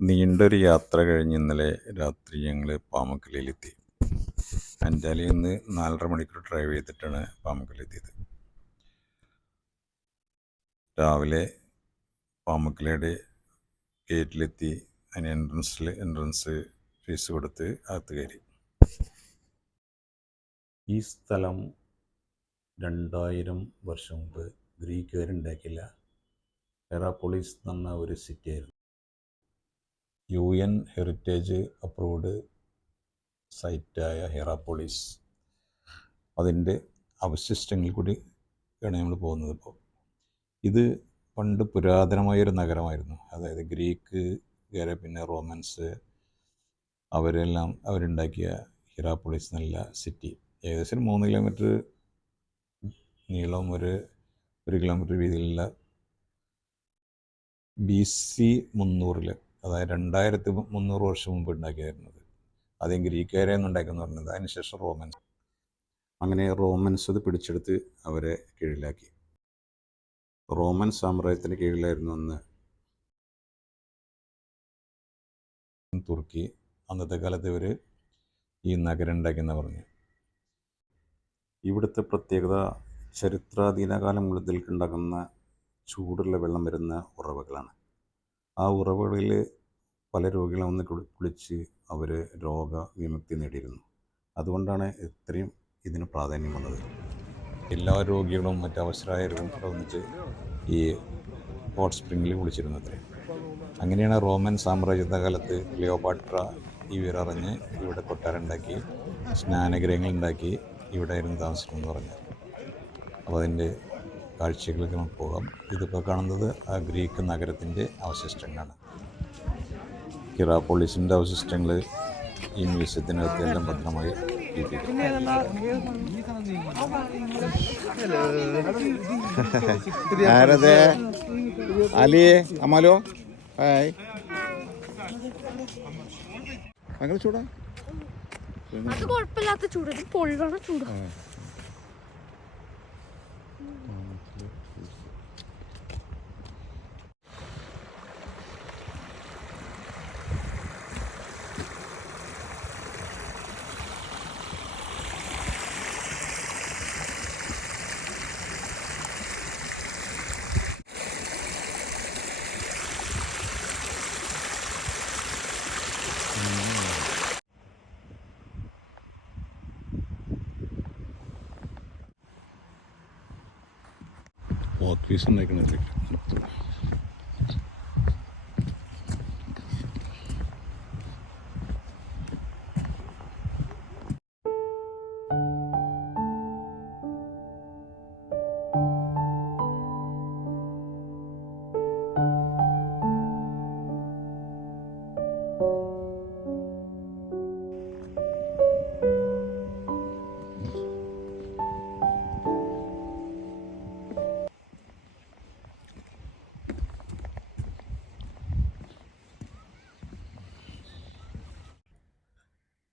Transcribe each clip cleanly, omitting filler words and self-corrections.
നീണ്ടൊരു യാത്ര കഴിഞ്ഞ് ഇന്നലെ രാത്രി ഞങ്ങൾ പാമക്കലയിലെത്തി. അഞ്ചാലിയിൽ നിന്ന് 4.5 മണിക്കൂർ ഡ്രൈവ് ചെയ്തിട്ടാണ് പാമക്കലെത്തിയത്. രാവിലെ പാമക്കലയുടെ ഗേറ്റിലെത്തി. അതിന് എൻട്രൻസ് ഫീസ് കൊടുത്ത് അകത്ത് കയറി. ഈ സ്ഥലം 2000 വർഷം മുമ്പ് ഗ്രീക്കുകാരുണ്ടാക്കില്ല ഹെറാപ്പോളിസ് എന്ന് പറഞ്ഞ ഒരു സിറ്റിയായിരുന്നു. UN ഹെറിറ്റേജ് അപ്രൂവ്ഡ് സൈറ്റായ ഹെറാപ്പോളിസ്, അതിൻ്റെ അവശിഷ്ടങ്ങളിൽ കൂടി ആണ് നമ്മൾ പോകുന്നത്. ഇപ്പോൾ ഇത് പണ്ട് പുരാതനമായൊരു നഗരമായിരുന്നു. അതായത് ഗ്രീക്കുകാരെ പിന്നെ റോമൻസ് അവരുണ്ടാക്കിയ ഹെറാപ്പോളിസ് എന്നുള്ള സിറ്റി ഏകദേശം 3 കിലോമീറ്റർ നീളവും 1 കിലോമീറ്റർ വീതിയിലുള്ള BC 300 അതായത് 2300 വർഷം മുമ്പ് ഉണ്ടാക്കിയായിരുന്നത്. ആദ്യം ഗ്രീക്കുകാരെയൊന്നും ഉണ്ടാക്കിയെന്ന് പറഞ്ഞത്, അതിനുശേഷം റോമൻസ്. അങ്ങനെ റോമൻസ് അത് പിടിച്ചെടുത്ത് അവരെ കീഴിലാക്കി. റോമൻ സാമ്രാജ്യത്തിന് കീഴിലായിരുന്നു അന്ന് തുർക്കി. അന്നത്തെ കാലത്ത് ഇവർ ഈ നഗരം ഉണ്ടാക്കിയെന്ന് പറഞ്ഞു. ഇവിടുത്തെ പ്രത്യേകത ചരിത്രാതീത കാലം മുതൽക്കുണ്ടാകുന്ന ചൂടുള്ള വെള്ളം വരുന്ന ഉറവകളാണ്. ആ ഉറവകളിൽ പല രോഗികളും വന്ന് കുളിച്ച് അവർ രോഗവിമുക്തി നേടിയിരുന്നു. അതുകൊണ്ടാണ് ഇത്രയും ഇതിന് പ്രാധാന്യം വന്നത്. എല്ലാ രോഗികളും മറ്റവസരമായവരും വന്നിട്ട് ഈ ഹോട്ട് സ്പ്രിങ്ങിൽ കുളിച്ചിരുന്നത്. അങ്ങനെയാണ് റോമൻ സാമ്രാജ്യത്തെ കാലത്ത് ക്ലിയോപാട്ര ഇവരറിഞ്ഞ് ഇവിടെ കൊട്ടാരമുണ്ടാക്കി, സ്നാനഗ്രഹങ്ങളുണ്ടാക്കി ഇവിടെ ആയിരുന്നു താമസിക്കുമെന്ന് പറഞ്ഞു. അപ്പോൾ അതിൻ്റെ കാഴ്ചകളിലേക്ക് നമുക്ക് പോകാം. ഇതിപ്പോൾ കാണുന്നത് ആ ഗ്രീക്ക് നഗരത്തിൻ്റെ അവശിഷ്ടങ്ങളാണ്. ഹെറാപ്പോളിസിൻ്റെ അവശിഷ്ടങ്ങൾ ഈ മ്യൂസിയത്തിനകത്ത് എല്ലാം ഭദ്രമായി ആരതെ അലിയെ അമാലോ ഹായ് അങ്ങനെ ചൂടാ അത് കുഴപ്പമില്ലാത്ത ചൂട്, പൊള്ളണ ചൂട്. വാക്ക് പീസ് ഉണ്ടാക്കണതിലേക്ക്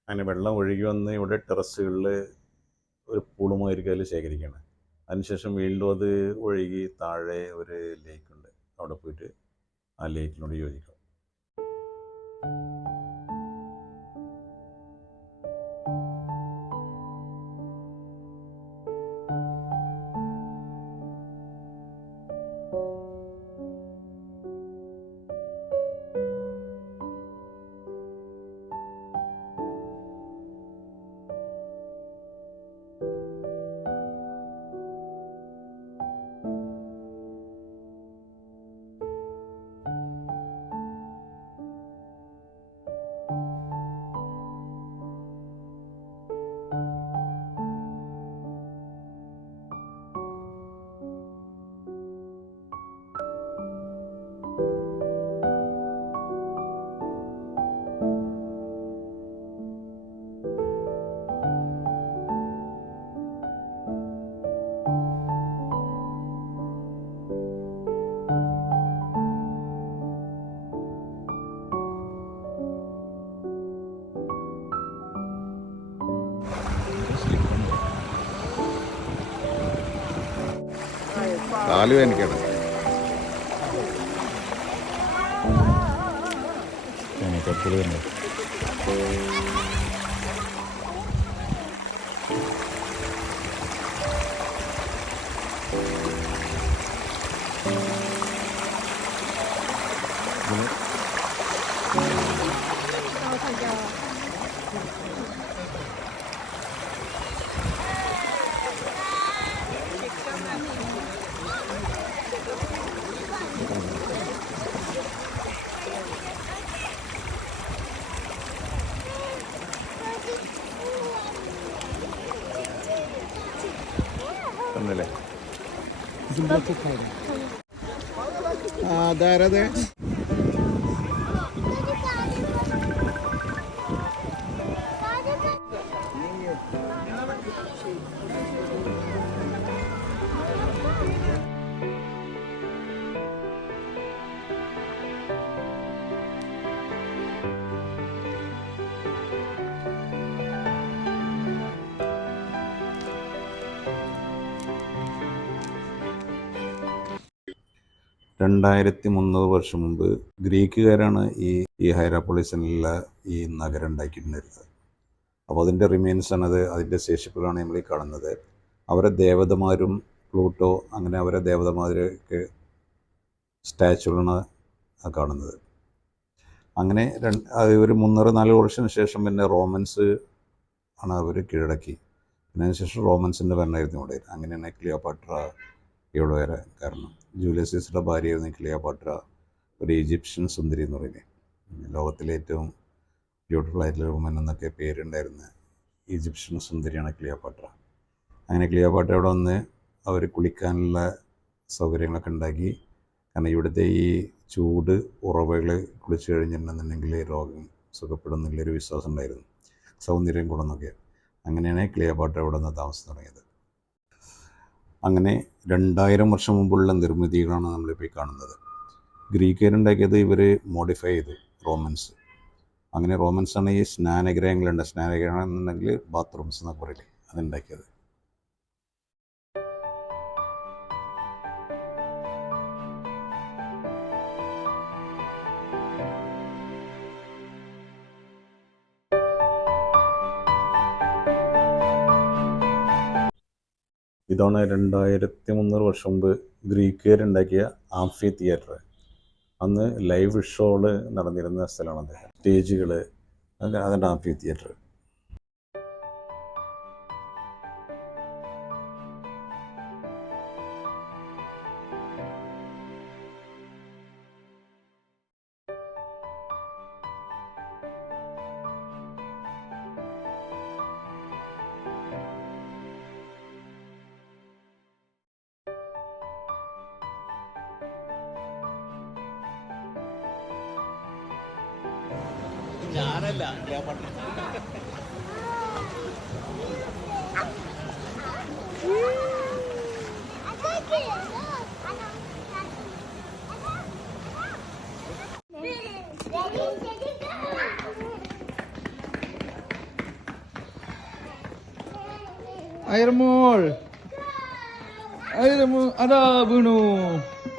അങ്ങനെ വെള്ളം ഒഴുകി വന്ന് ഇവിടെ ടെറസുകളിൽ ഒരു പൂളുമായിരിക്കും അതിൽ ശേഖരിക്കുകയാണ്. അതിനുശേഷം വീണ്ടും അത് ഒഴുകി താഴെ ഒരു ലേക്കുണ്ട്, അവിടെ പോയിട്ട് ആ ലേക്കിനോട് യോജിക്കും. കാല് വേനിക്കണം. കപ്പൽ തന്നെ. ഒന്നല്ലേ അതാരത്? രണ്ടായിരത്തി 300 വർഷം മുമ്പ് ഗ്രീക്കുകാരാണ് ഈ ഹൈറാപ്പൊളിസിനുള്ള ഈ നഗരം ഉണ്ടാക്കിയിട്ടുണ്ടായിരുന്നത്. അപ്പോൾ അതിൻ്റെ റിമെയിൻസാണ് അതിൻ്റെ ശേഷിപ്പുകളാണ് നമ്മൾ ഈ കാണുന്നത്. അവരെ ദേവതമാരും പ്ലൂട്ടോ അങ്ങനെ അവരെ ദേവതമാരൊക്കെ സ്റ്റാച്ചുകളാണ് കാണുന്നത്. അങ്ങനെ ഒരു 300-400 വർഷത്തിന് ശേഷം പിന്നെ റോമൻസ് ആണ് അവർ കീഴടക്കി. പിന്നെ അതിനുശേഷം റോമൻസിൻ്റെ ഭരണമായിരുന്നു ഇവിടെ. അങ്ങനെയാണ് ക്ലിയോപാട്ര ഇവിടെ വരെ കാരണം. ജൂലിയസ് സീസറുടെ ഭാര്യയായിരുന്നു ക്ലിയോപാട്ര, ഒരു ഈജിപ്ഷ്യൻ സുന്ദരി എന്ന് പറയുന്നത്. ലോകത്തിലെ ഏറ്റവും ബ്യൂട്ടിഫുൾ ആയിട്ടുള്ള വുമൻ എന്നൊക്കെ പേരുണ്ടായിരുന്ന ഈജിപ്ഷ്യൻ സുന്ദരിയാണ് ക്ലിയോപാട്ര. അങ്ങനെ ക്ലിയോപാട്ര ഇവിടെ വന്ന് അവർ കുളിക്കാനുള്ള സൗകര്യങ്ങളൊക്കെ ഉണ്ടാക്കി. കാരണം ഇവിടുത്തെ ഈ ചൂട് ഉറവകൾ കുളിച്ച് കഴിഞ്ഞിട്ടുണ്ടെന്നുണ്ടെങ്കിൽ രോഗം സുഖപ്പെടുന്നില്ലൊരു വിശ്വാസം ഉണ്ടായിരുന്നു, സൗന്ദര്യം കൂടുന്നൊക്കെ. അങ്ങനെയാണ് ക്ലിയോപാട്ര ഇവിടെ നിന്ന് താമസം തുടങ്ങിയത്. അങ്ങനെ 2000 വർഷം മുമ്പുള്ള നിർമ്മിതികളാണ് നമ്മളിപ്പോൾ ഈ കാണുന്നത്. ഗ്രീക്കുകാരുണ്ടാക്കിയത് ഇവർ മോഡിഫൈ ചെയ്തു, റോമൻസ്. അങ്ങനെ റോമൻസാണ് ഈ സ്നാനഗ്രഹങ്ങളുണ്ട്. സ്നാനഗ്രഹം എന്നുണ്ടെങ്കിൽ ബാത്റൂംസ് എന്നൊക്കെ പറയില്ലേ, അതുണ്ടാക്കിയത്. ഇതാണ് 2300 വർഷം മുമ്പ് ഗ്രീക്കുകാരുണ്ടാക്കിയ ആംഫി തിയേറ്റർ. അന്ന് ലൈവ് ഷോകൾ നടന്നിരുന്ന സ്ഥലമാണത്. സ്റ്റേജുകൾ, അതാണ് amphi theatre. Air mul, ada bunuh.